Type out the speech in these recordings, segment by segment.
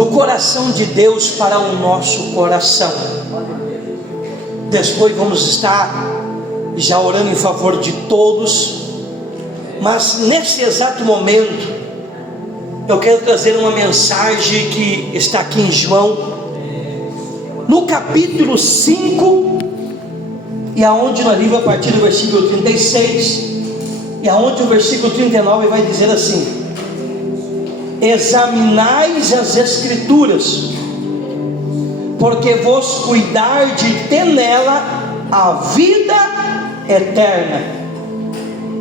do coração de Deus para o nosso coração. Depois vamos estar já orando em favor de todos, mas nesse exato momento eu quero trazer uma mensagem que está aqui em João, no capítulo 5, e aonde nós lemos a partir do versículo 36, e aonde o versículo 39 vai dizer assim: examinais as Escrituras, porque vos cuidar de ter nela a vida eterna,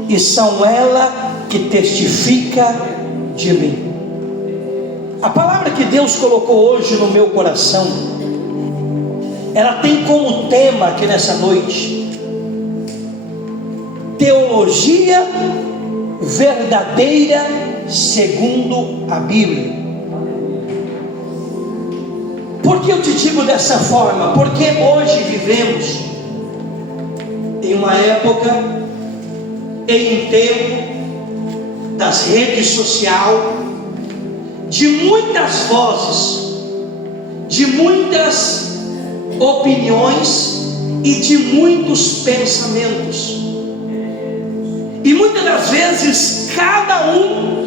e são ela que testifica de mim. A palavra que Deus colocou hoje no meu coração, ela tem como tema aqui nessa noite: teologia verdadeira segundo a Bíblia. Por que eu te digo dessa forma? Porque hoje vivemos em uma época, em um tempo das redes sociais, de muitas vozes, de muitas opiniões e de muitos pensamentos. E muitas das vezes cada um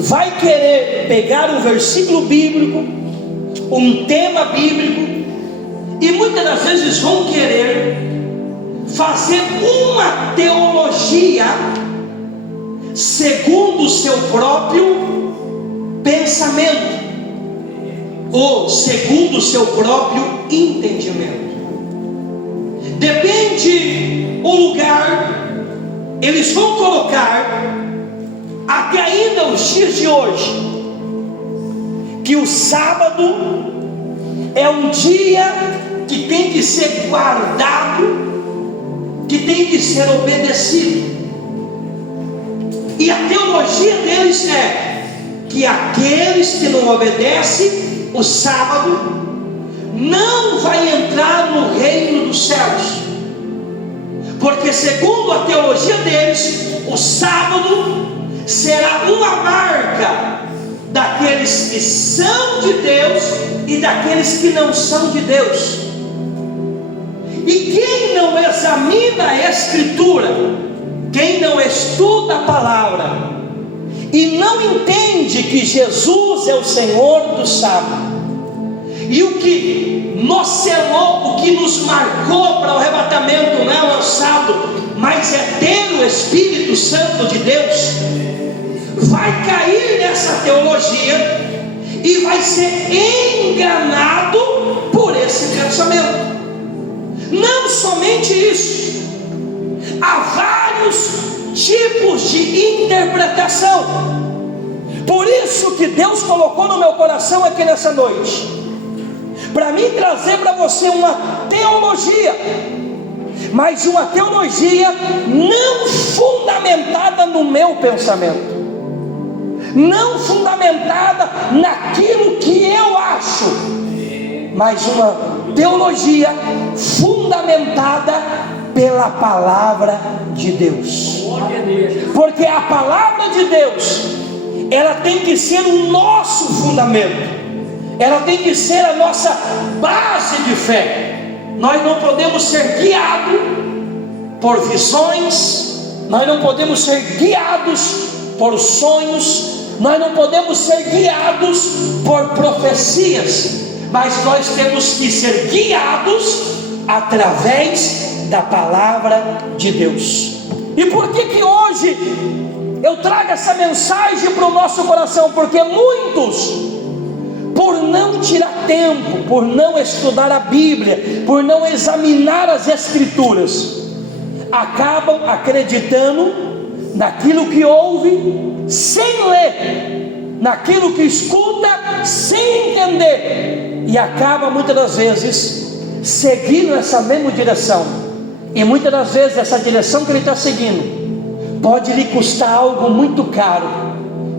vai querer pegar um versículo bíblico, um tema bíblico, e muitas das vezes vão querer fazer uma teologia segundo o seu próprio pensamento, ou segundo o seu próprio entendimento. Depende o lugar, eles vão colocar, até ainda os dias de hoje, que o sábado é um dia que tem que ser guardado, que tem que ser obedecido. E a teologia deles é que aqueles que não obedecem o sábado não vai entrar no reino dos céus, porque segundo a teologia deles, o sábado será uma marca daqueles que são de Deus e daqueles que não são de Deus. E quem não examina a Escritura, quem não estuda a palavra e não entende que Jesus é o Senhor do sábado, e o que nos selou, o que nos marcou para o arrebatamento não é o sábado, mas é ter o Espírito Santo de Deus, vai cair nessa teologia e vai ser enganado por esse pensamento. Não somente isso, há vários tipos de interpretação. Por isso que Deus colocou no meu coração aqui nessa noite, para mim trazer para você uma teologia, mas uma teologia não fundamentada no meu pensamento, não fundamentada naquilo que eu acho, mas uma teologia fundamentada pela palavra de Deus. Porque a palavra de Deus, ela tem que ser o nosso fundamento, ela tem que ser a nossa base de fé. Nós não podemos ser guiados por visões, nós não podemos ser guiados por sonhos, nós não podemos ser guiados por profecias, mas nós temos que ser guiados através da palavra de Deus. E por que hoje eu trago essa mensagem para o nosso coração? Porque muitos, por não tirar tempo, por não estudar a Bíblia, por não examinar as Escrituras, acabam acreditando naquilo que ouve sem ler, naquilo que escuta sem entender, e acaba muitas das vezes seguindo essa mesma direção. E muitas das vezes essa direção que ele está seguindo pode lhe custar algo muito caro,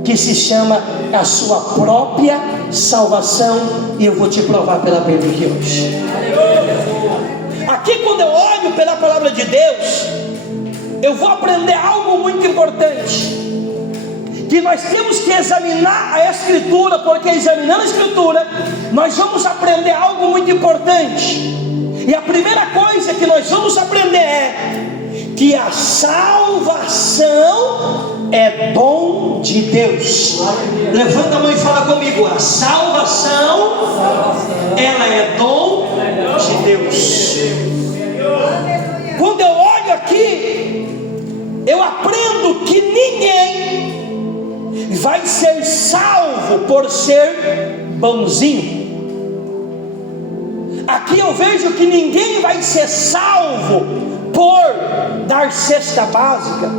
que se chama a sua própria salvação. E eu vou te provar pela Bíblia aqui hoje. Aqui, quando eu olho pela palavra de Deus, eu vou aprender algo muito importante, que nós temos que examinar a Escritura, porque examinando a Escritura, nós vamos aprender algo muito importante. E a primeira coisa que nós vamos aprender é que a salvação é dom de Deus. Levanta a mão e fala comigo: a salvação, ela é dom de Deus. Quando eu olho aqui, eu aprendo que ninguém vai ser salvo por ser bonzinho. Aqui eu vejo que ninguém vai ser salvo por dar cesta básica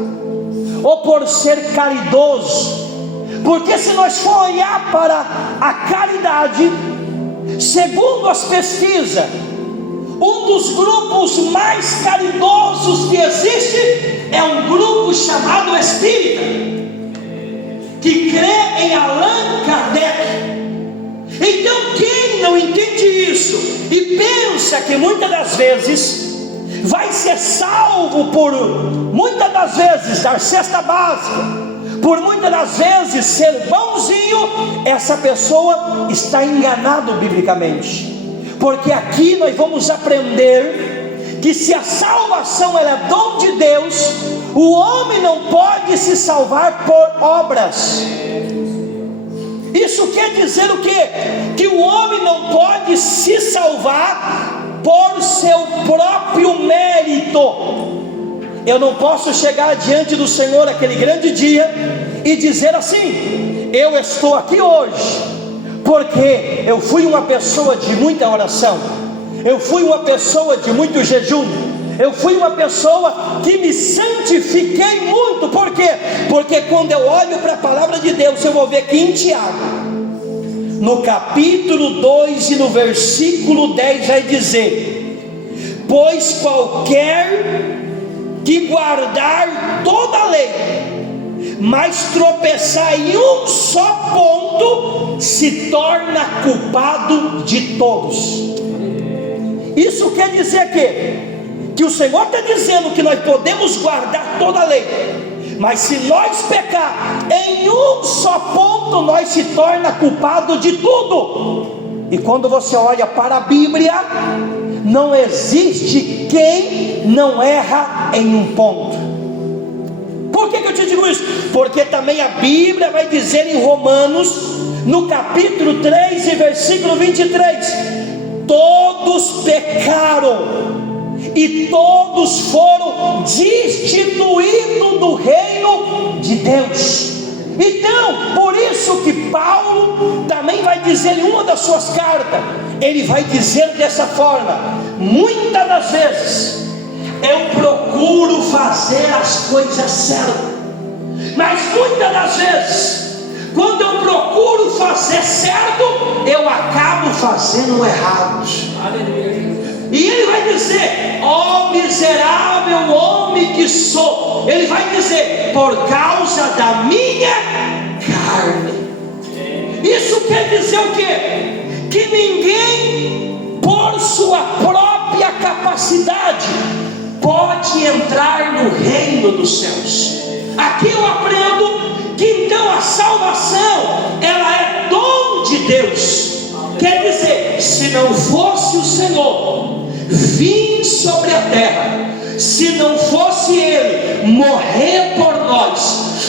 ou por ser caridoso, porque se nós for olhar para a caridade, segundo as pesquisas, um dos grupos mais caridosos que existe é um grupo chamado espírita, que crê em Allan Kardec. Então quem não entende isso e pensa que muitas das vezes vai ser salvo por muitas das vezes dar cesta básica, por muitas das vezes ser bonzinho, essa pessoa está enganado biblicamente. Porque aqui nós vamos aprender que se a salvação ela é dom de Deus, o homem não pode se salvar por obras. Isso quer dizer o quê? Que o homem não pode se salvar por seu próprio mérito. Eu não posso chegar diante do Senhor aquele grande dia e dizer assim: eu estou aqui hoje porque eu fui uma pessoa de muita oração, eu fui uma pessoa de muito jejum, eu fui uma pessoa que me santifiquei muito. Por quê? Porque quando eu olho para a palavra de Deus, eu vou ver que em Tiago, no capítulo 2 e no versículo 10 vai dizer: pois qualquer que guardar toda a lei, mas tropeçar em um só ponto, se torna culpado de todos. Isso quer dizer que o Senhor está dizendo que nós podemos guardar toda a lei, mas se nós pecar em um só ponto, nós se torna culpado de tudo. E quando você olha para a Bíblia, não existe quem não erra em um ponto. Por que eu te digo isso? Porque também a Bíblia vai dizer em Romanos, no capítulo 3 e versículo 23: todos pecaram e todos foram destituídos do reino de Deus. Então, por isso que Paulo também vai dizer em uma das suas cartas, ele vai dizer dessa forma: muitas das vezes eu procuro fazer as coisas certas, mas muitas das vezes, quando eu procuro fazer certo, eu acabo fazendo errado. E ele vai dizer: ó miserável homem que sou, ele vai dizer, por causa da minha carne. Isso quer dizer o quê? Que ninguém, por sua própria capacidade, pode entrar no reino dos céus. Aqui eu aprendo que então a salvação, ela é dom de Deus. Quer dizer, se não fosse o Senhor vir sobre a terra, se não fosse Ele morrer por nós,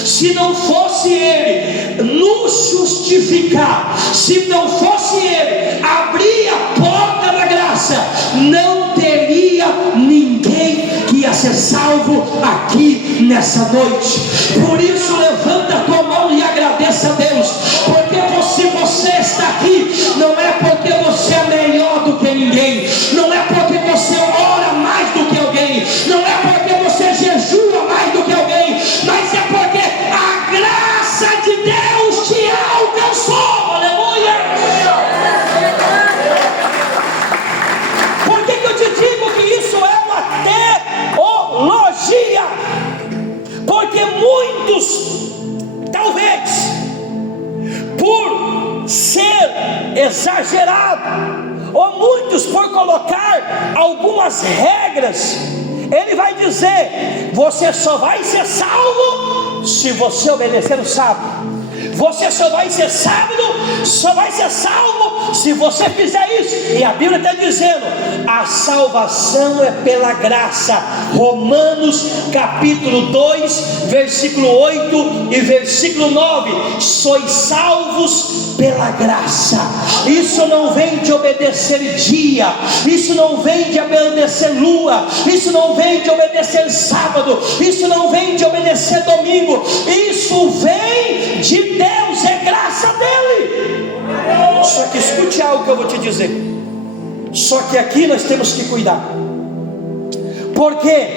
se não fosse Ele nos justificar, se não fosse Ele abrir a porta da graça, não teria ninguém que ia ser salvo aqui nessa noite. Por isso levanta a tua mão e agradeça a Deus, porque se você está aqui, não é porque você é melhor do que ninguém, não é porque você ora mais do que alguém, não é porque você jejua mais do que alguém, mas é porque a graça de Deus te alcançou. Aleluia! Por que eu te digo que isso é uma teologia? Porque muitos, talvez, por ser exagerado, ou muitos por colocar algumas regras, ele vai dizer: você só vai ser salvo se você obedecer o sábado. Você só vai ser salvo se você fizer isso. E a Bíblia está dizendo: a salvação é pela graça. Romanos capítulo 2, versículo 8 e versículo 9: sois salvos pela graça. Isso não vem de obedecer dia, isso não vem de obedecer lua, isso não vem de obedecer sábado, isso não vem de obedecer domingo, isso vem de Deus, é graça dele. Só que escute algo que eu vou te dizer. Só que aqui nós temos que cuidar. Por quê?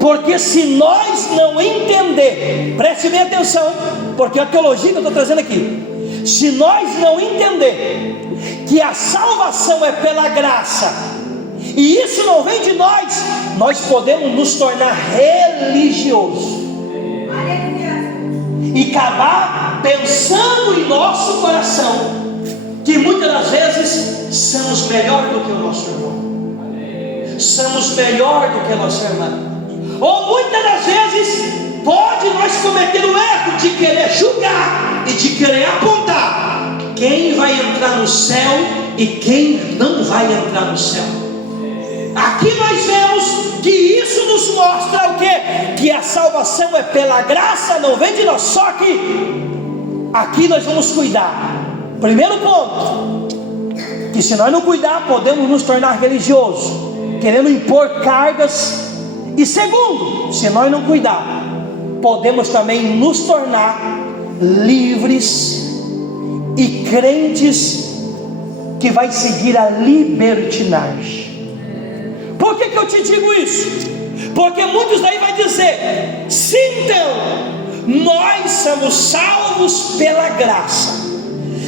Porque se nós não entender, preste bem atenção, porque a teologia que eu estou trazendo aqui, se nós não entender que a salvação é pela graça, e isso não vem de nós, nós podemos nos tornar religiosos e acabar pensando em nosso coração que muitas das vezes somos melhor do que o nosso irmão, somos melhor do que a nossa irmã, ou muitas das vezes pode nós cometer o erro de querer julgar e de querer apontar quem vai entrar no céu e quem não vai entrar no céu. Aqui nós vemos que isso nos mostra o quê? Que a salvação é pela graça, não vem de nós. Só que aqui nós vamos cuidar. Primeiro ponto, que se nós não cuidar, podemos nos tornar religiosos, querendo impor cargas. E segundo, se nós não cuidar, podemos também nos tornar livres e crentes que vai seguir a libertinagem. Por que eu te digo isso? Porque muitos daí vai dizer: sim, então nós somos salvos pela graça,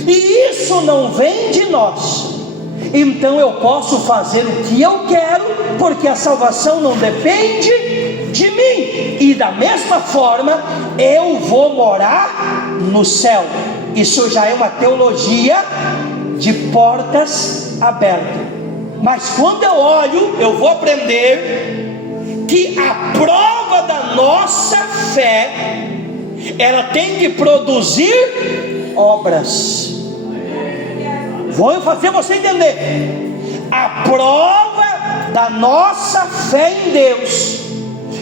e isso não vem de nós, então eu posso fazer o que eu quero, porque a salvação não depende de mim, e da mesma forma eu vou morar no céu. Isso já é uma teologia de portas abertas. Mas quando eu olho, eu vou aprender que a prova da nossa fé, ela tem que produzir obras. Vou fazer você entender. A prova da nossa fé em Deus,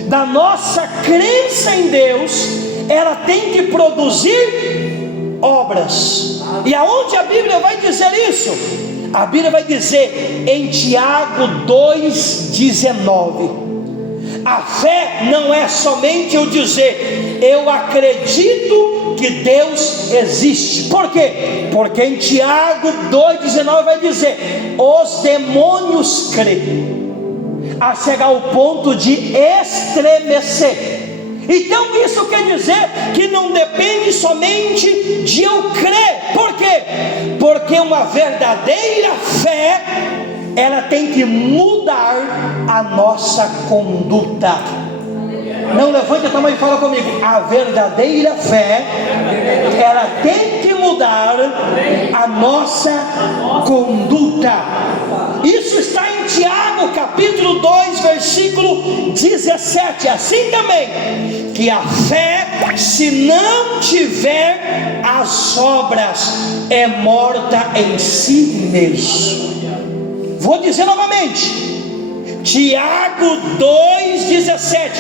da nossa crença em Deus, ela tem que produzir obras. E aonde a Bíblia vai dizer isso? A Bíblia vai dizer em Tiago 2,19: a fé não é somente eu dizer eu acredito que Deus existe. Por quê? Porque em Tiago 2,19 vai dizer: os demônios creem, a chegar ao ponto de estremecer. Então isso quer dizer que não depende somente de eu crer. Por quê? Porque uma verdadeira fé, ela tem que mudar a nossa conduta. Não, levante a tua mão e fala comigo. A verdadeira fé, ela tem que mudar a nossa conduta. Isso está em Tiago capítulo 2, versículo 17. Assim também, que a fé, se não tiver as obras, é morta em si mesmo. Vou dizer novamente, Tiago 2,17: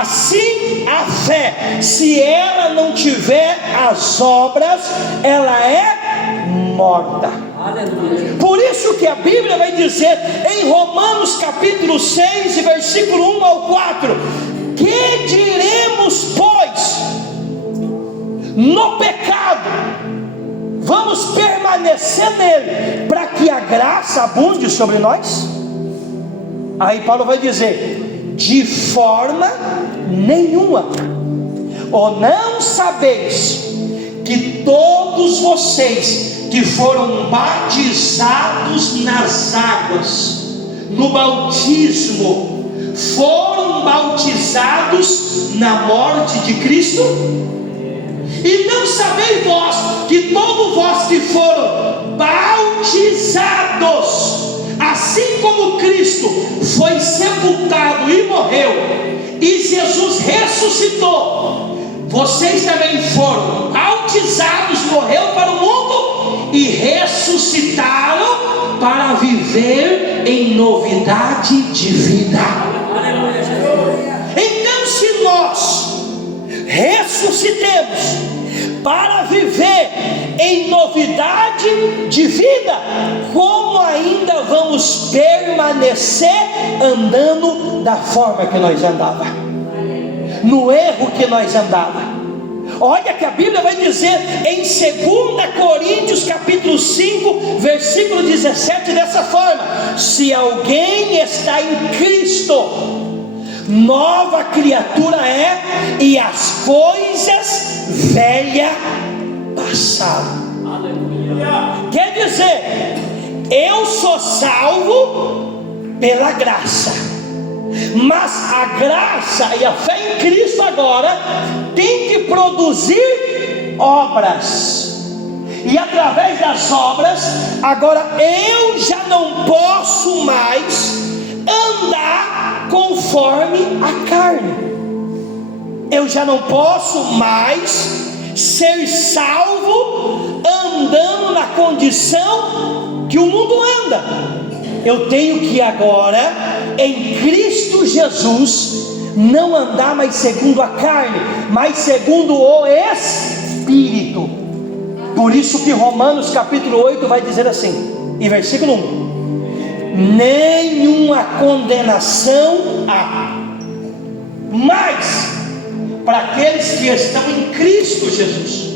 assim a fé, se ela não tiver as obras, ela é morta. Aleluia. Por isso que a Bíblia vai dizer em Romanos capítulo 6, versículo 1 ao 4: que diremos, pois, no pecado? Vamos permanecer nele, para que a graça abunde sobre nós? Aí Paulo vai dizer: de forma nenhuma. Ou não sabeis que todos vocês que foram batizados nas águas, no bautismo, foram bautizados na morte de Cristo? E não sabeis vós que todos vós que foram bautizados, assim como Cristo foi sepultado e morreu, e Jesus ressuscitou, vocês também foram bautizados, morreram para o mundo e ressuscitaram para viver em novidade de vida. Então, se nós ressuscitemos para viver em novidade de vida, como ainda vamos permanecer andando da forma que nós andava, no erro que nós andava? Olha que a Bíblia vai dizer em 2 Coríntios capítulo 5 versículo 17 dessa forma: se alguém está em Cristo, nova criatura é, e as coisas velhas passaram. Quer dizer, eu sou salvo pela graça, mas a graça e a fé em Cristo agora tem que produzir obras, e através das obras, agora eu já não posso mais andar conforme a carne. Eu já não posso mais ser salvo andando na condição que o mundo anda. Eu tenho que agora, em Cristo Jesus, não andar mais segundo a carne, mas segundo o Espírito. Por isso que Romanos capítulo 8 vai dizer assim, em versículo 1: nenhuma condenação há, mas para aqueles que estão em Cristo Jesus,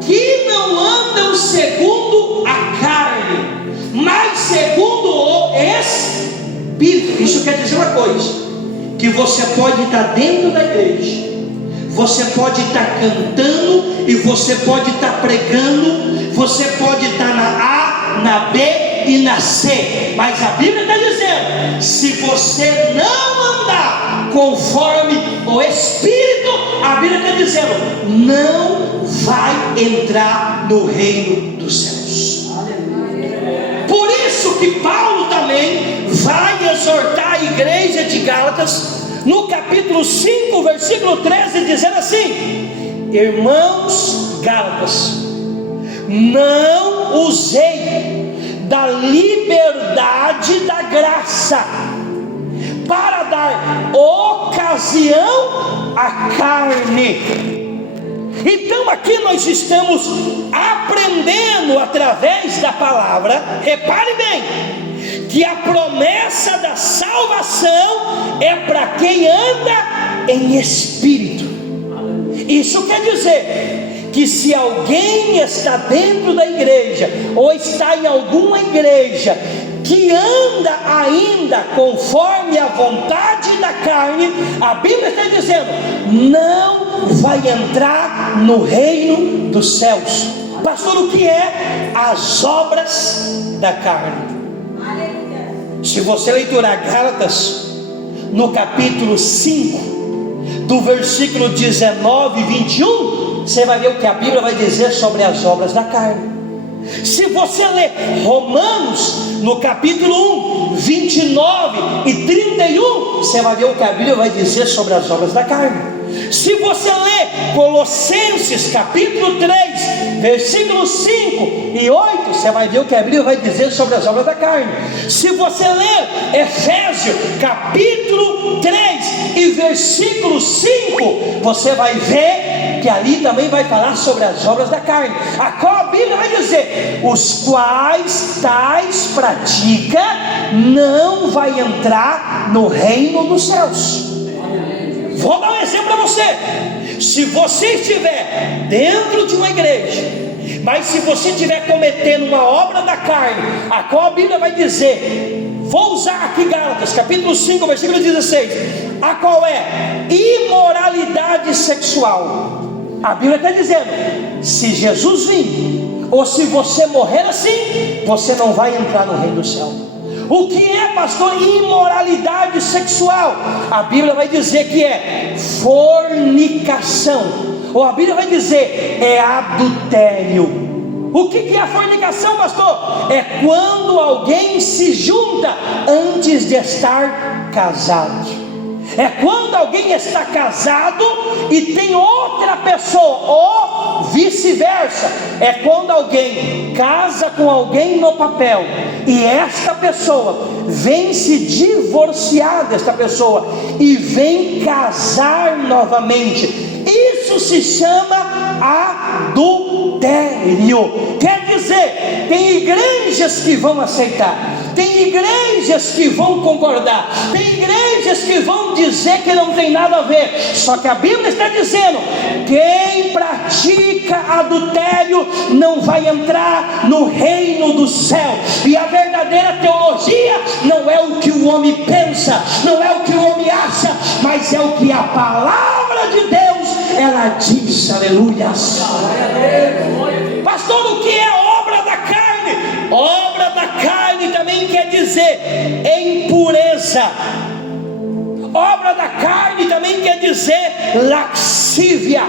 que não andam segundo a carne, mas segundo o Espírito. Isso quer dizer uma coisa: que você pode estar dentro da igreja, você pode estar cantando, e você pode estar pregando, você pode estar na A, na B e na C, mas a Bíblia está dizendo: se você não andar conforme o Espírito, a Bíblia está dizendo, não vai entrar no reino dos céus. Por isso que Paulo também vai exortar a igreja de Gálatas no capítulo 5 versículo 13, dizendo assim: irmãos Gálatas, não usei da liberdade da graça para dar ocasião à carne. Então aqui nós estamos aprendendo através da palavra, repare bem, que a promessa da salvação é para quem anda em espírito. Isso quer dizer que se alguém está dentro da igreja, ou está em alguma igreja, que anda ainda conforme a vontade da carne, a Bíblia está dizendo, não vai entrar no reino dos céus. Pastor, o que é as obras da carne? Se você leiturar Gálatas, no capítulo 5, do versículo 19 e 21, você vai ver o que a Bíblia vai dizer sobre as obras da carne. Se você ler Romanos, no capítulo 1, 29 e 31, você vai ver o que a Bíblia vai dizer sobre as obras da carne. Se você ler Colossenses capítulo 3, versículos 5 e 8, você vai ver o que a Bíblia vai dizer sobre as obras da carne. Se você ler Efésios capítulo 3 e versículo 5, você vai ver que ali também vai falar sobre as obras da carne, a qual a Bíblia vai dizer, os quais tais pratica, não vai entrar no reino dos céus. Vou dar um exemplo para você. Se você estiver dentro de uma igreja, mas se você estiver cometendo uma obra da carne, a qual a Bíblia vai dizer, vou usar aqui Gálatas, capítulo 5, versículo 16, a qual é imoralidade sexual. A Bíblia está dizendo, se Jesus vir, ou se você morrer assim, você não vai entrar no reino do céu. O que é, pastor, imoralidade sexual? A Bíblia vai dizer que é fornicação, ou a Bíblia vai dizer é adultério. O que é a fornicação, pastor? É quando alguém se junta antes de estar casado. É quando alguém está casado e tem outra outra pessoa, ou vice-versa. É quando alguém casa com alguém no papel e esta pessoa vem se divorciar desta pessoa e vem casar novamente. Isso se chama adultério. Quer dizer, tem igrejas que vão aceitar, tem igrejas que vão concordar, tem igrejas que vão dizer que não tem nada a ver. Só que a Bíblia está dizendo: quem pratica adultério não vai entrar no reino do céu. E a verdadeira teologia não é o que o homem pensa, não é o que o homem acha, mas é o que a palavra de Deus ela diz. Aleluias. Pastor, o que é obra da carne? Obra da carne também quer dizer impureza. Obra da carne também quer dizer laxívia.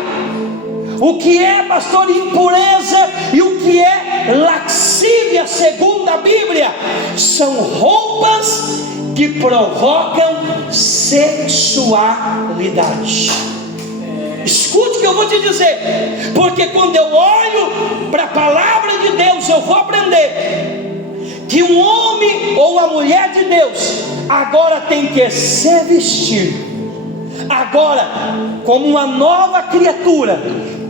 O que é, pastor, impureza e o que é laxívia, segundo a Bíblia? São roupas que provocam sexualidade. Escute o que eu vou te dizer, porque quando eu olho para a palavra de Deus, eu vou aprender que um homem ou a mulher de Deus agora tem que se vestir, agora como uma nova criatura,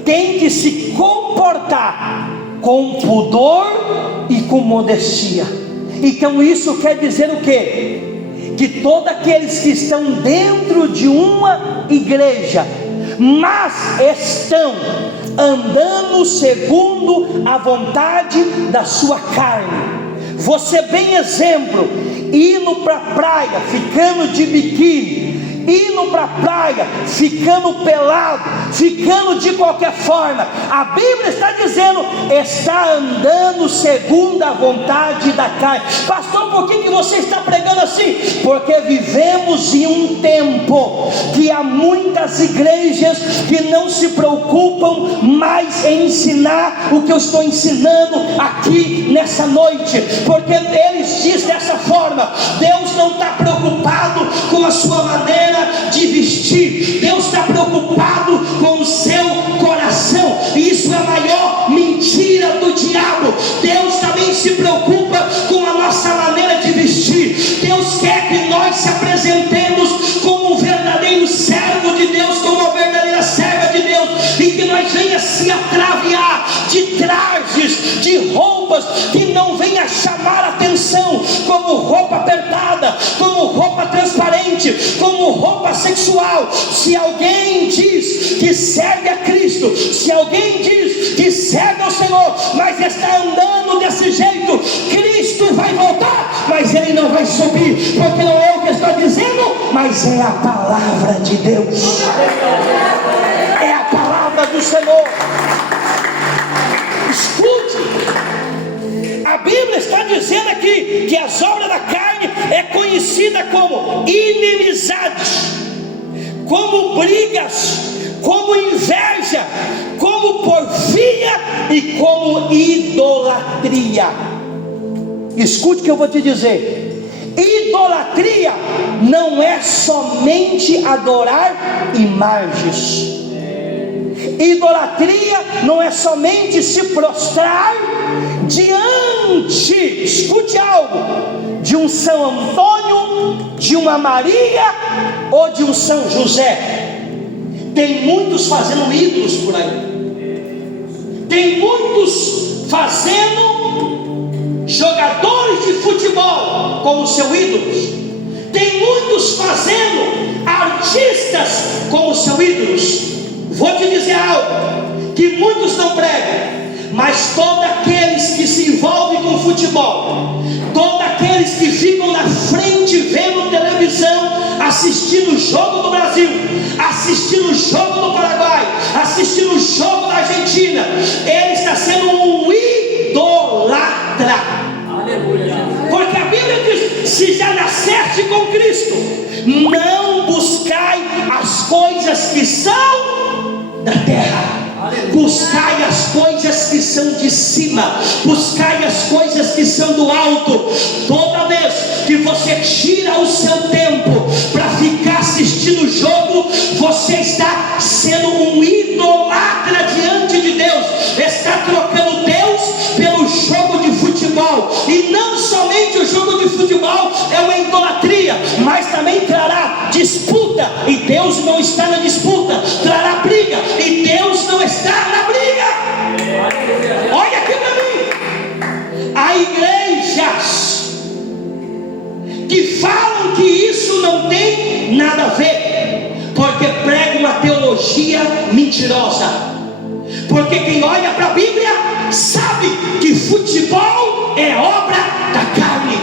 tem que se comportar com pudor e com modestia. Então isso quer dizer o quê? Que todos aqueles que estão dentro de uma igreja, mas estão andando segundo a vontade da sua carne. Você bem exemplo, indo para a praia, ficando de biquíni, indo para a praia, ficando pelado, ficando de qualquer forma. A Bíblia está dizendo, está andando segundo a vontade da carne. Pastor, por que você está pregando assim? Porque vivemos em um tempo que há muitas igrejas que não se preocupam mais em ensinar o que eu estou ensinando aqui nessa noite, porque eles dizem dessa forma: Deus não está preocupado com a sua maneira de vestir, Deus está preocupado com o seu coração. E isso é a maior mentira do diabo. Deus também se preocupa com a nossa maneira de vestir. Deus quer que nós se apresentemos como um verdadeiro servo de Deus, como uma verdadeira serva de Deus, e que nós venha se atraviar de trajes, de roupas que não venha chamar atenção, como roupa apertada, como roupa transparente, como roupa sexual. Se alguém diz que serve a Cristo, se alguém diz que serve ao Senhor, mas está andando desse jeito, Cristo vai voltar, mas Ele não vai subir, porque não é o que eu estou dizendo, mas é a palavra de Deus, é a palavra do Senhor. Escute, a Bíblia está dizendo aqui que as obras da carne é conhecida como inimizades, como brigas, como inveja, como porfia e como idolatria. Escute o que eu vou te dizer: idolatria não é somente adorar imagens. Idolatria não é somente se prostrar diante, escute algo, de um São Antônio, de uma Maria ou de um São José. Tem muitos fazendo ídolos por aí, tem muitos fazendo jogadores de futebol como seu ídolos, tem muitos fazendo artistas como seus ídolos. Vou te dizer algo que muitos não pregam, mas todos aqueles que se envolvem com futebol, todos aqueles que ficam na frente vendo televisão, assistindo o jogo do Brasil, assistindo o jogo do Paraguai, assistindo o jogo da Argentina, ele está sendo um idolatra. Porque a Bíblia diz: se já nasceste com Cristo, não buscai as coisas que são da terra, buscai as coisas que são de cima, buscai as coisas que são do alto. Toda vez que você tira o seu tempo para ficar assistindo o jogo, exemplo, você está sendo um idolatra diante de Deus, está trocando Deus pelo jogo de futebol. E não somente o jogo de futebol é uma idolatria, mas também trará disputa, e Deus não está na disputa. Trará briga, e Deus não está na briga. Olha aqui para mim. Há igrejas que falam que isso não tem nada a ver, porque pregam uma teologia mentirosa. Porque quem olha para a Bíblia sabe que futebol é obra da carne.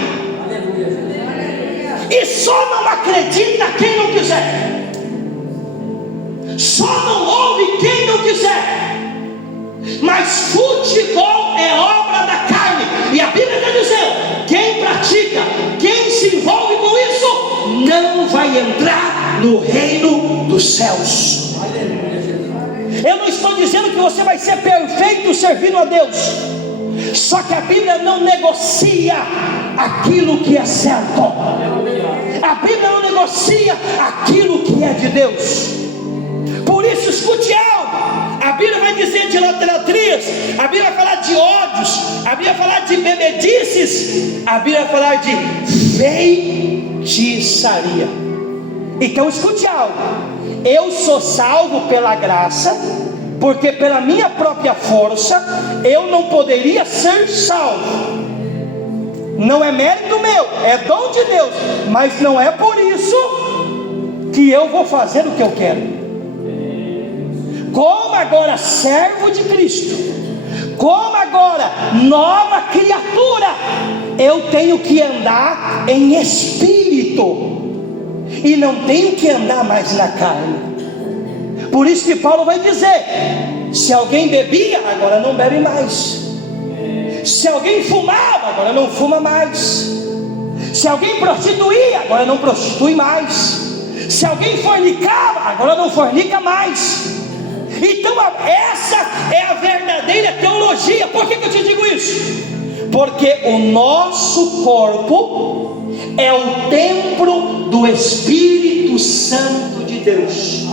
E só não acredita quem não quiser. Só não ouve quem não quiser. Mas futebol é obra da carne. E a Bíblia está dizendo: quem pratica, quem se envolve com isso, não vai entrar no reino dos céus. Eu não estou dizendo que você vai ser perfeito servindo a Deus. Só que a Bíblia não negocia aquilo que é certo. A Bíblia não negocia aquilo que é de Deus. Por isso, escute algo. A Bíblia vai dizer de idolatrias, a Bíblia vai falar de ódios, a Bíblia vai falar de bebedices, a Bíblia vai falar de feitiçaria. Então escute algo. Eu sou salvo pela graça, porque pela minha própria força eu não poderia ser salvo. Não é mérito meu, é dom de Deus, mas não é por isso que eu vou fazer o que eu quero. Como agora servo de Cristo, como agora nova criatura, eu tenho que andar em espírito, e não tenho que andar mais na carne. Por isso que Paulo vai dizer: se alguém bebia, agora não bebe mais. Se alguém fumava, agora não fuma mais. Se alguém prostituía, agora não prostitui mais. Se alguém fornicava, agora não fornica mais. Então essa é a verdadeira teologia. Por que eu te digo isso? Porque o nosso corpo é o templo do Espírito Santo de Deus.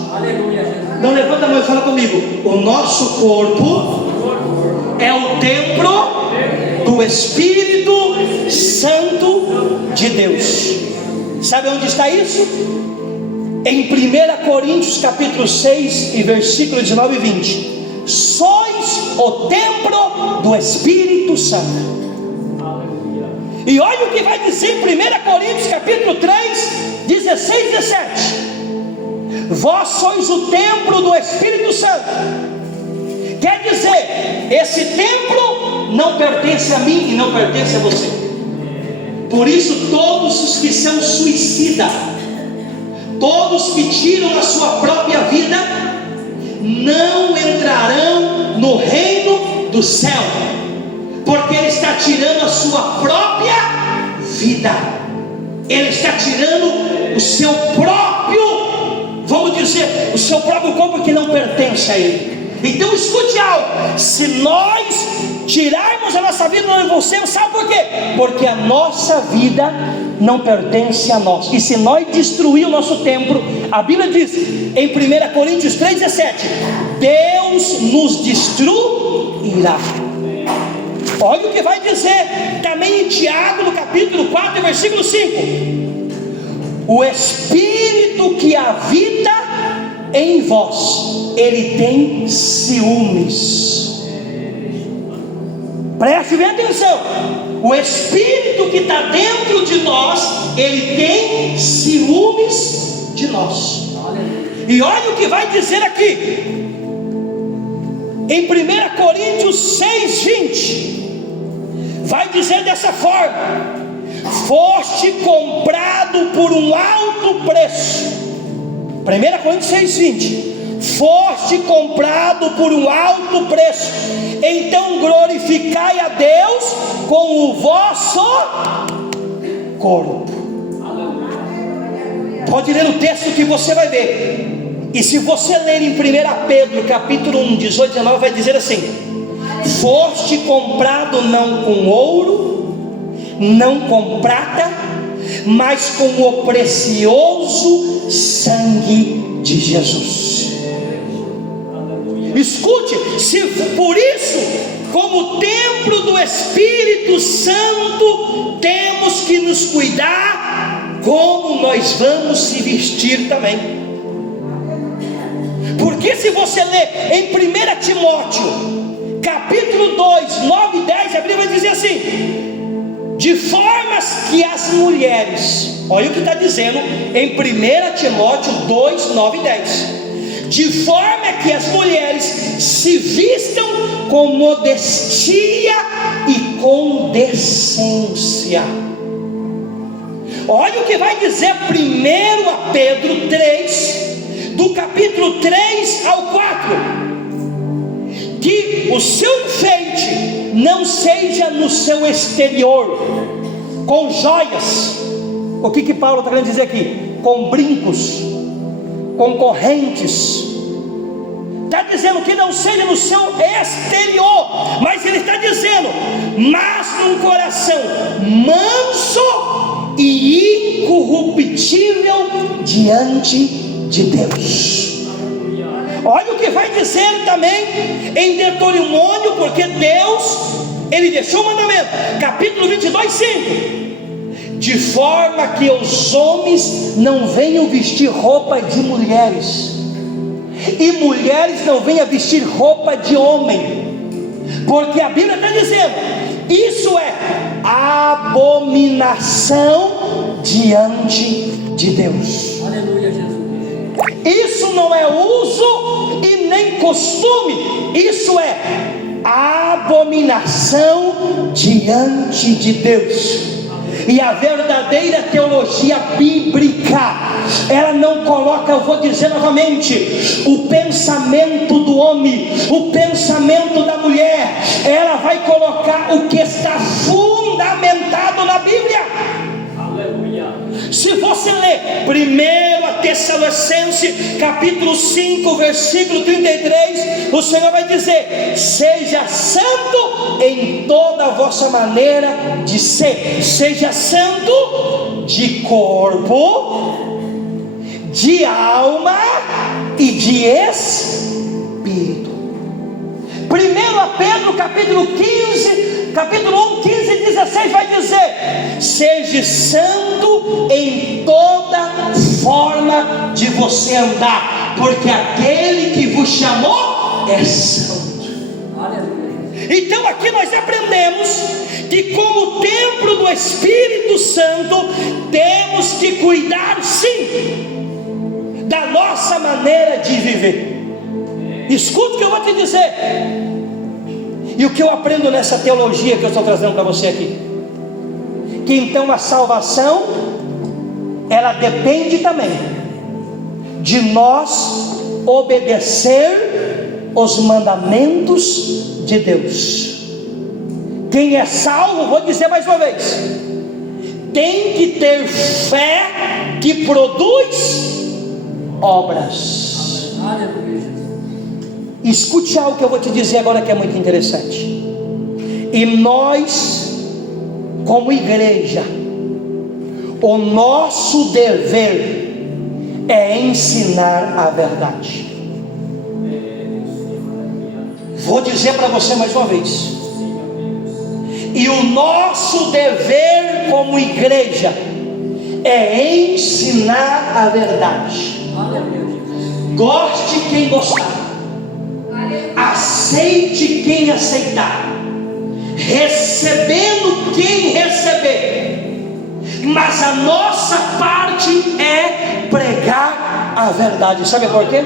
Então levanta a mão e fala comigo: o nosso corpo é o templo do Espírito Santo de Deus. Sabe onde está isso? Em 1 Coríntios capítulo 6 e versículo 19 e 20. Sois o templo do Espírito Santo. E olha o que vai dizer em 1 Coríntios capítulo 3, 16 e 17. Vós sois o templo do Espírito Santo. Quer dizer, esse templo não pertence a mim e não pertence a você. Por isso todos os que são suicidas, todos que tiram a sua própria vida, não entrarão no reino do céu, porque ele está tirando a sua própria vida. Ele está tirando o seu próprio, vamos dizer, o seu próprio corpo que não pertence a ele. Então escute algo: se nós tirarmos a nossa vida, nós não vamos, sabe por quê? Porque a nossa vida não pertence a nós. E se nós destruir o nosso templo, a Bíblia diz em 1 Coríntios 3,17: Deus nos destruirá. Olha o que vai dizer também em Tiago, no capítulo 4, versículo 5: o Espírito que habita em vós, ele tem ciúmes. Preste bem atenção: o Espírito que está dentro de nós, ele tem ciúmes de nós. E olha o que vai dizer aqui em 1 Coríntios 6,20. Vai dizer dessa forma: foste comprado por um alto preço. 1 Coríntios 6,20. Foste comprado por um alto preço, então glorificai a Deus com o vosso corpo. Pode ler o texto que você vai ver. E se você ler em 1 Pedro capítulo 1, 18 e 19, vai dizer assim: foste comprado não com ouro, não com prata, mas com o precioso sangue de Jesus. Escute, se por isso, como templo do Espírito Santo, temos que nos cuidar como nós vamos se vestir também. Porque se você ler em 1 Timóteo capítulo 2, 9 e 10, a Bíblia vai dizer assim: de formas que as mulheres, olha o que está dizendo em 1 Timóteo 2, 9 e 10, de forma que as mulheres se vistam com modestia e com decência. Olha o que vai dizer 1 a Pedro 3, do capítulo 3 ao 4, que o seu enfeite não seja no seu exterior, com joias. O que Paulo está querendo dizer aqui? Com brincos, com correntes. Está dizendo que não seja no seu exterior, mas ele está dizendo, mas num coração manso e incorruptível diante de Deus. Olha o que vai dizer também em Deuteronômio, porque Deus, ele deixou o mandamento, capítulo 22, 5, de forma que os homens não venham vestir roupa de mulheres, e mulheres não venham vestir roupa de homem, porque a Bíblia está dizendo, isso é abominação diante de Deus. Aleluia, Jesus. Isso não é uso e nem costume, isso é abominação diante de Deus. E a verdadeira teologia bíblica, ela não coloca, eu vou dizer novamente, o pensamento do homem, o pensamento da mulher, ela vai colocar o que está fundamentado na Bíblia. Aleluia. Se você ler 1 Tessalonicenses capítulo 5, versículo 33, o Senhor vai dizer: seja santo em toda a vossa maneira de ser, seja santo de corpo, de alma e de espírito. 1 Pedro capítulo 15, capítulo 1, 15 e 16 vai dizer: seja santo em toda forma de você andar, porque aquele que vos chamou é santo. Então aqui nós aprendemos que como templo do Espírito Santo, temos que cuidar sim da nossa maneira de viver. Escute o que eu vou te dizer, e o que eu aprendo nessa teologia que eu estou trazendo para você aqui, que então a salvação, ela depende também de nós obedecer os mandamentos de Deus. Quem é salvo, vou dizer mais uma vez, tem que ter fé que produz obras. Escute algo que eu vou te dizer agora que é muito interessante. E nós, como igreja, o nosso dever é ensinar a verdade. Vou dizer para você mais uma vez. E o nosso dever como igreja é ensinar a verdade. Goste quem gostar, aceite quem aceitar, recebendo quem receber, mas a nossa parte é pregar a verdade. Sabe por quê?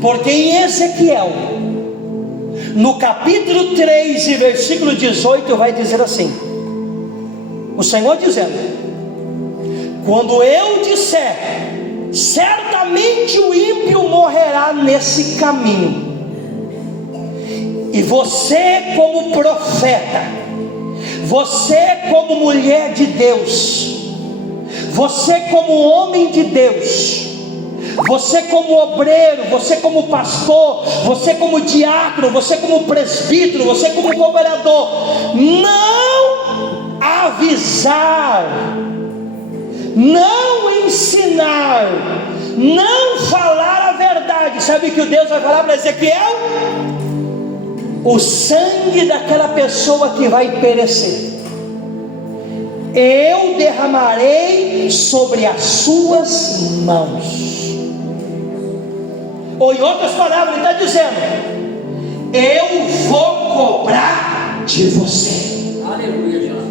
Porque em Ezequiel, no capítulo 3 e versículo 18, vai dizer assim: o Senhor dizendo: quando eu disser, certamente o ímpio morrerá nesse caminho, e você como profeta, você como mulher de Deus, você como homem de Deus, você como obreiro, você como pastor, você como diácono, você como presbítero, você como governador, não avisar, não ensinar, não falar a verdade, sabe o que Deus vai falar para Ezequiel? O sangue daquela pessoa que vai perecer, eu derramarei sobre as suas mãos. Ou em outras palavras, ele está dizendo: eu vou cobrar de você. Aleluia, Jesus.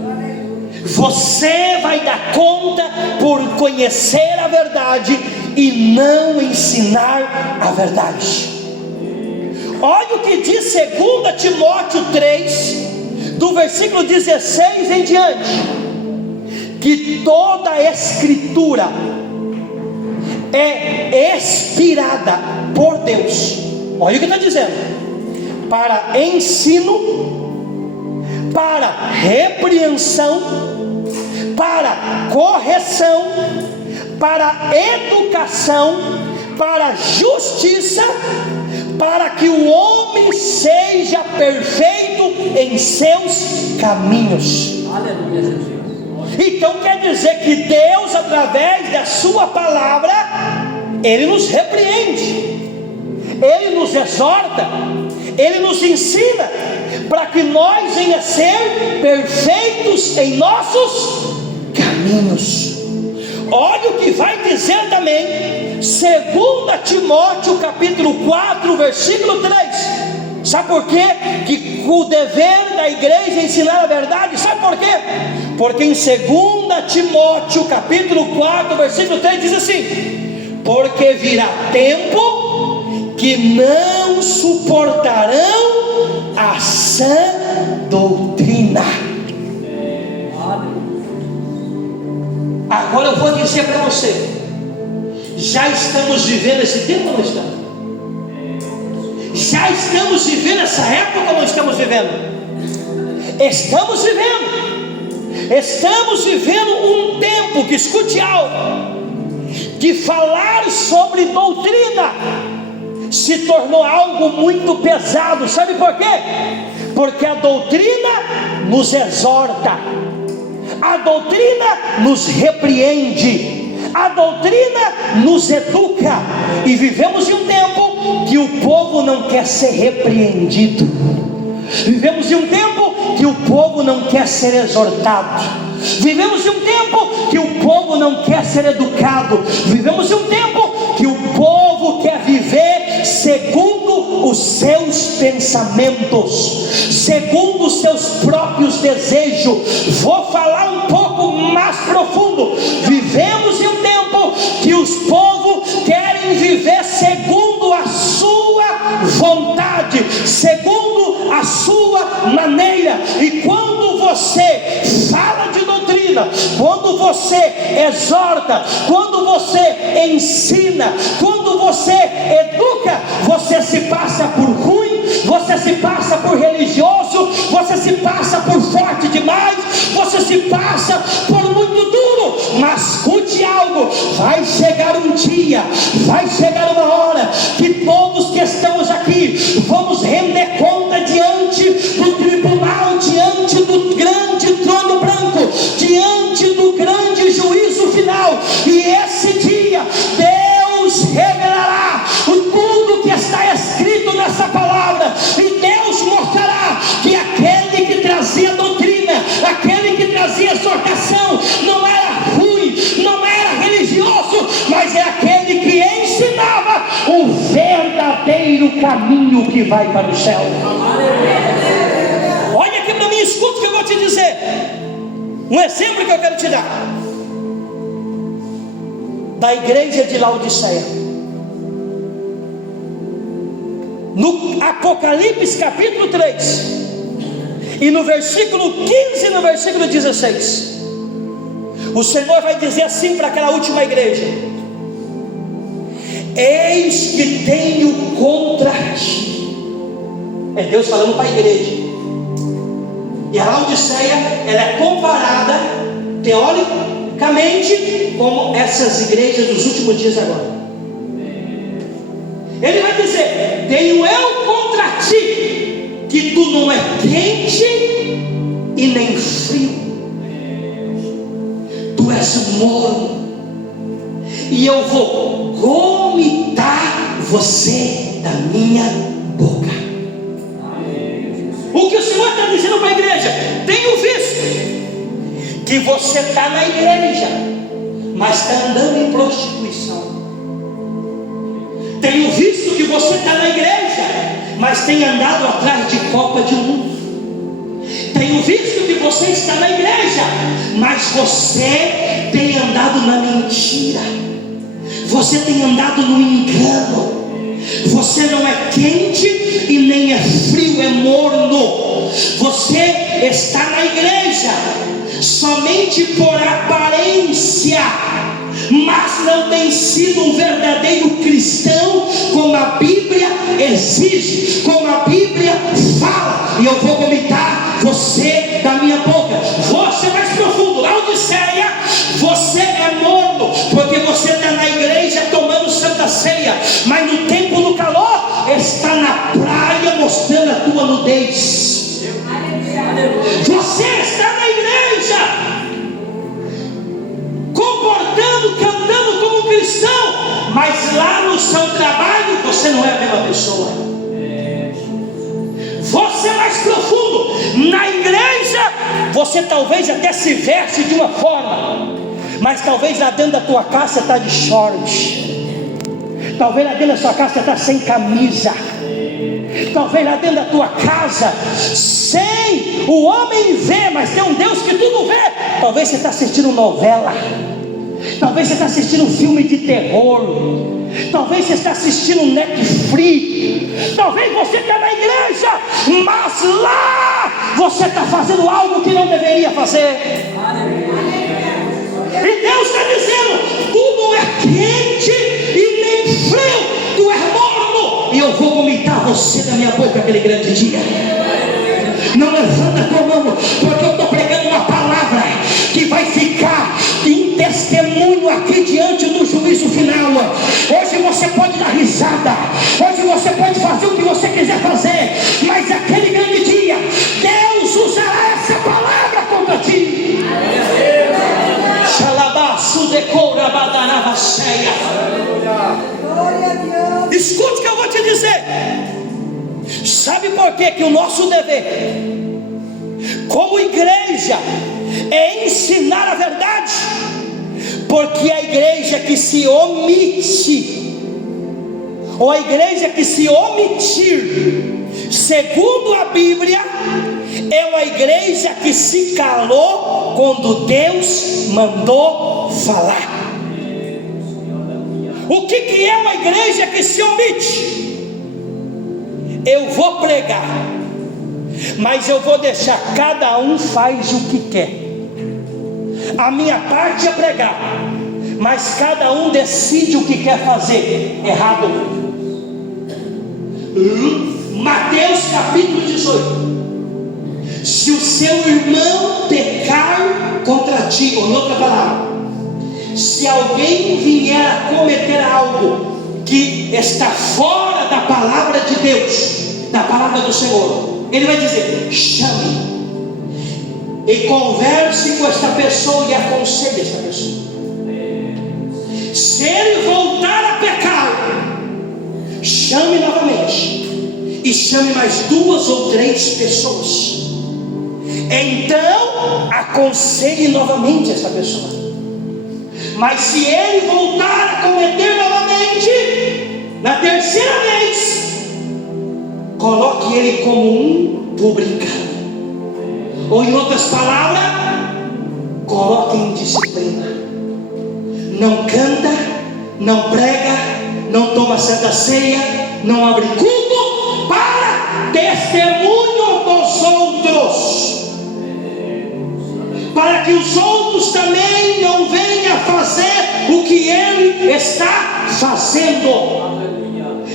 Você vai dar conta por conhecer a verdade e não ensinar a verdade. Olha o que diz 2 Timóteo 3, do versículo 16 em diante: que toda a escritura é inspirada por Deus. Olha o que está dizendo: para ensino, para repreensão, para correção, para educação, para justiça, para que o homem seja perfeito em seus caminhos. Aleluia, Jesus. Então quer dizer que Deus, através da sua palavra, Ele nos repreende, Ele nos exorta, Ele nos ensina, para que nós venhamos a ser perfeitos em nossos caminhos. Olha o que vai dizer também 2 Timóteo capítulo 4, versículo 3. Sabe por quê? Que o dever da igreja é ensinar a verdade. Sabe por quê? Porque em 2 Timóteo capítulo 4, versículo 3 diz assim: porque virá tempo que não suportarão a sã doutrina. Agora eu vou dizer para você: já estamos vivendo esse tempo ou não estamos? Já estamos vivendo essa época ou não estamos vivendo? Estamos vivendo um tempo que, escute algo, que falar sobre doutrina se tornou algo muito pesado. Sabe por quê? Porque a doutrina nos exorta, a doutrina nos repreende, a doutrina nos educa. E vivemos em um tempo que o povo não quer ser repreendido, vivemos em um tempo que o povo não quer ser exortado, vivemos em um tempo que o povo não quer ser educado, vivemos em um tempo que o povo quer viver segundo os seus pensamentos, segundo os seus próprios desejos. Vou falar um pouco mais profundo. Vivemos em um tempo que os povos querem viver segundo a sua vontade, segundo a sua maneira. E quando você fala de doutrina, quando você exorta, quando você ensina, quando você educa, você se passa por ruim, você se passa por religioso, você se passa por forte demais, você se passa por muito duro. Mas escute algo: vai chegar um dia, vai chegar uma hora que todos que estamos aqui vamos render conta diante do tribunal, diante do grande trono branco, diante do grande juízo final. E esse dia Deus revelará tudo que está escrito nessa palavra, e Deus mostrará que aquele que trazia doutrina, aquele que trazia exortação, não era ruim, não era religioso, mas é aquele que ensinava o verdadeiro caminho que vai para o céu. Olha aqui para mim, escuta o que eu vou te dizer. Um exemplo que eu quero te dar, da igreja de Laodiceia. No Apocalipse capítulo 3, e no versículo 15 e no versículo 16, o Senhor vai dizer assim para aquela última igreja: eis que tenho contra ti. É Deus falando para a igreja. E a Laodiceia, ela é comparada teoricamente como essas igrejas dos últimos dias agora. Ele vai dizer: tenho eu contra ti, que tu não é quente e nem frio, tu és morno e eu vou vomitar você da minha boca. O que o Senhor está dizendo para a igreja? Tenho visto que você está na igreja, mas está andando em prostituição. Tenho visto que você está na igreja, mas tem andado atrás de copa de mundo. Tenho visto que você está na igreja, mas você tem andado na mentira. Você tem andado no engano. Você não é quente e nem é frio, é morno. Você está na igreja somente por aparência, mas não tem sido um verdadeiro cristão, como a Bíblia exige, como a Bíblia fala. E eu vou vomitar você da minha boca. Você mais profundo, Laodiceia, você é morno, porque você está na igreja tomando santa ceia, mas no tempo do calor está na praia mostrando a tua nudez. Você está na igreja comportando, cantando como cristão, mas lá no seu trabalho você não é a mesma pessoa. Você é mais profundo. Na igreja você talvez até se veste de uma forma, mas talvez lá dentro da tua casa você está de short. Talvez lá dentro da sua casa você está sem camisa. Talvez lá dentro da tua casa, sem o homem ver, mas tem um Deus que tudo vê. Talvez você está assistindo novela. Talvez você está assistindo filme de terror. Talvez você está assistindo Netflix. Talvez você está na igreja, mas lá você está fazendo algo que não deveria fazer. E Deus está dizendo: tu não é quente e nem frio, tu é morno, e eu vou vomitar você da minha boca aquele grande dia. Não levanta a tua mão, porque eu estou pregando uma palavra que vai ficar em testemunho aqui diante do juízo final. Hoje você pode dar risada, hoje você pode fazer o que você quiser fazer, mas aquele grande dia Deus usará essa palavra contra ti. Escute o que eu vou te dizer. Sabe por que o nosso dever como igreja é ensinar a verdade? Porque a igreja que se omite, ou a igreja que se omitir, segundo a Bíblia, é uma igreja que se calou quando Deus mandou falar. O que é uma igreja que se omite? Eu vou pregar, mas eu vou deixar cada um faz o que quer. A minha parte é pregar, mas cada um decide o que quer fazer. Errado. Mateus capítulo 18. Se o seu irmão pecar contra ti, ou em outra palavra, se alguém vier a cometer algo que está fora da palavra de Deus, da palavra do Senhor, ele vai dizer: chame e converse com esta pessoa e aconselhe esta pessoa. Se ele voltar a pecar, chame novamente e chame mais 2 ou 3 pessoas. Então aconselhe novamente esta pessoa. Mas se ele voltar a cometer novamente, na terceira vez, coloque ele como um publicano, ou em outras palavras, coloque em disciplina. Não canta, não prega, não toma santa ceia, não abre culto para testemunho dos outros, para que os outros também não venham fazer o que ele está fazendo.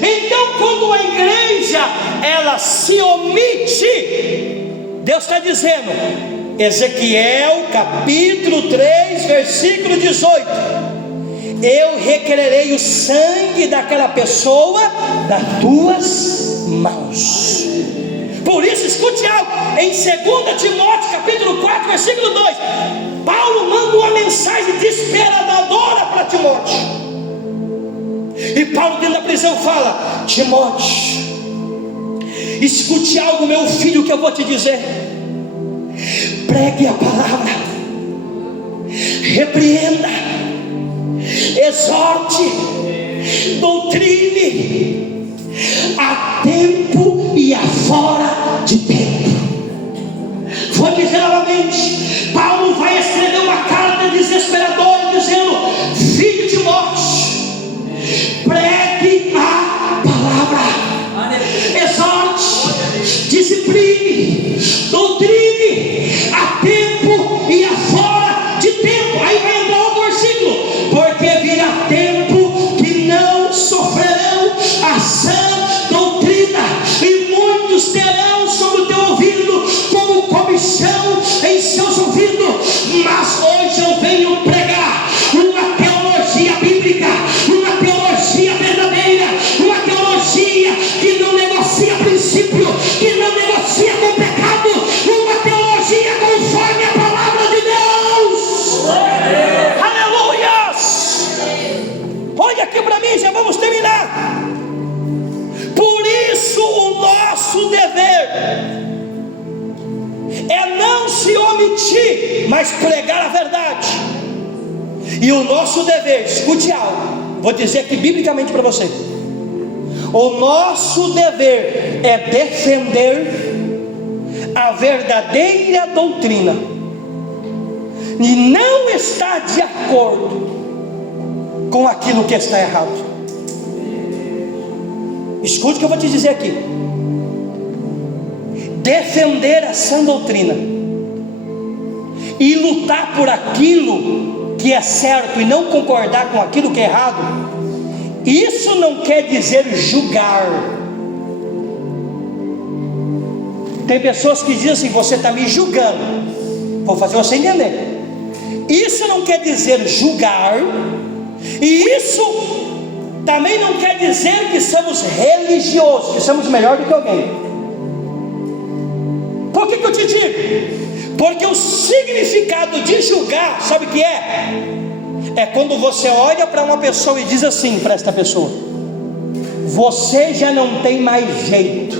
Então, quando a igreja ela se omite, Deus está dizendo, Ezequiel capítulo 3 versículo 18: eu requererei o sangue daquela pessoa das tuas mãos. Por isso, escute algo, em 2 Timóteo capítulo 4 versículo 2, Paulo manda uma mensagem desesperadora para Timóteo. coração fala: Timóteo, escute algo, meu filho, que eu vou te dizer. Pregue a palavra, repreenda, exorte, doutrine, a tempo e a fora de tempo. Vou dizer novamente, Paulo vai escrever uma carta desesperadora, dizendo: filho Timóteo, pregue a palavra, exorte, discipline, doutrine, a tempo e a fora de tempo. Aí vai entrar outro versículo: porque virá tempo que não sofrerão a sã doutrina, e muitos terão sobre o teu ouvido como comichão em seus ouvidos. Mas hoje eu venho pregar uma teologia bíblica, uma teologia verdadeira, uma teologia que não negocia princípio, que não negocia com pecado, uma teologia conforme a palavra de Deus. Aleluias! Olha aqui para mim, já vamos terminar. Por isso o nosso dever é não se omitir, mas pregar a verdade. E o nosso dever, escute algo, vou dizer aqui biblicamente para você: o nosso dever é defender a verdadeira doutrina e não estar de acordo com aquilo que está errado. Escute o que eu vou te dizer aqui: defender a sã doutrina e lutar por aquilo que é certo e não concordar com aquilo que é errado, isso não quer dizer julgar. Tem pessoas que dizem assim: você está me julgando. Vou fazer você entender. Isso não quer dizer julgar, e isso também não quer dizer que somos religiosos, que somos melhor do que alguém. Por que eu te digo? Porque o significado de julgar, sabe o que é? É quando você olha para uma pessoa e diz assim para esta pessoa: você já não tem mais jeito,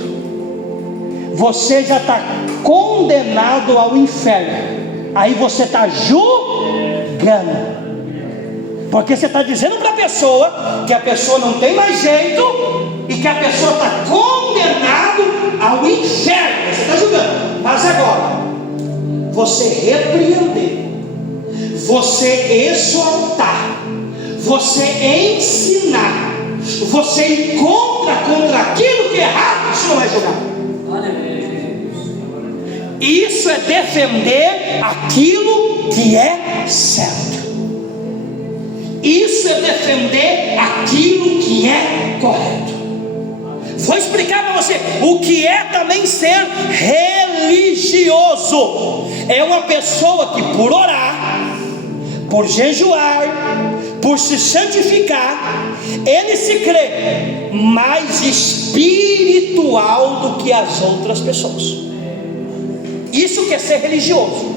você já está condenado ao inferno. Aí você está julgando, porque você está dizendo para a pessoa que a pessoa não tem mais jeito e que a pessoa está condenada ao inferno. Você está julgando. Mas agora, você repreender, você exortar, você ensinar, você ir contra aquilo que é errado, isso não é julgar. Isso é defender aquilo que é certo. Isso é defender aquilo que é correto. Vou explicar para você o que é também ser religioso. É uma pessoa que por orar, por jejuar, por se santificar, ele se crê mais espiritual do que as outras pessoas. Isso que é ser religioso.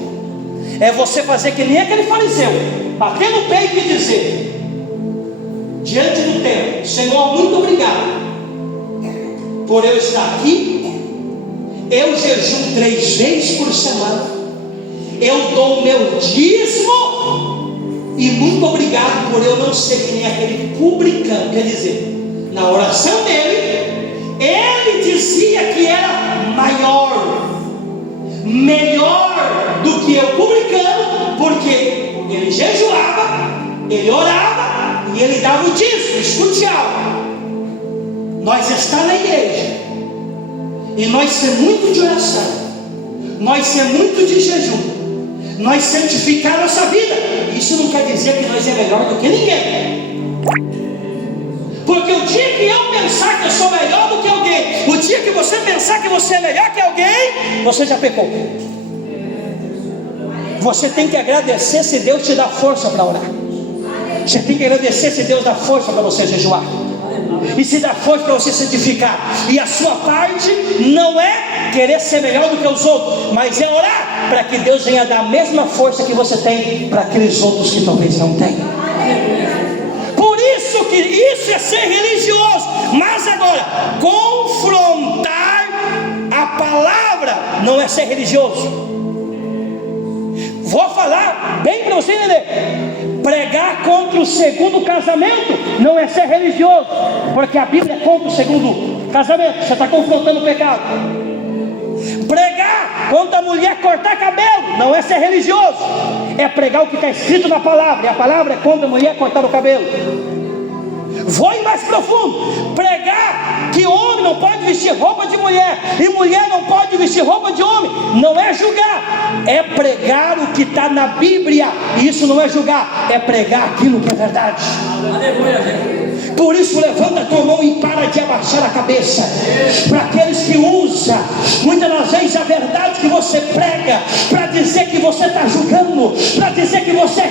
É você fazer que nem aquele fariseu, bater no peito e dizer diante do templo: Senhor, muito obrigado por eu estar aqui, eu jejuo 3 vezes por semana, eu dou o meu dízimo, e muito obrigado por eu não ser que nem aquele publicano. Quer dizer, na oração dele, ele dizia que era maior, melhor do que eu publicano, porque ele jejuava, ele orava e ele dava o dízimo. Escute algo: nós está na igreja e nós ser muito de oração, nós ser muito de jejum, nós santificar nossa vida, isso não quer dizer que nós é melhor do que ninguém. Porque o dia que eu pensar que eu sou melhor do que alguém, o dia que você pensar que você é melhor que alguém, você já pecou. Você tem que agradecer se Deus te dá força para orar. Você tem que agradecer se Deus dá força para você jejuar, e se dá força para você santificar. E a sua parte não é querer ser melhor do que os outros, mas é orar para que Deus venha dar a mesma força que você tem para aqueles outros que talvez não tenham. Por isso que isso é ser religioso. Mas agora, confrontar a palavra não é ser religioso. Vou falar bem para você entender. Pregar contra o segundo casamento não é ser religioso, porque a Bíblia é contra o segundo casamento. Você está confrontando o pecado. Pregar contra a mulher cortar cabelo não é ser religioso, é pregar o que está escrito na palavra. E a palavra é contra a mulher cortar o cabelo. Vou ir mais profundo. Pregar que homem não pode vestir roupa de mulher e mulher não pode vestir roupa de homem não é julgar, é pregar o que está na Bíblia. E isso não é julgar, é pregar aquilo que é verdade. Aleluia, gente. Por isso levanta a tua mão e para de abaixar a cabeça. Para aqueles que usam muitas das vezes a verdade que você prega para dizer que você está julgando, para dizer que você é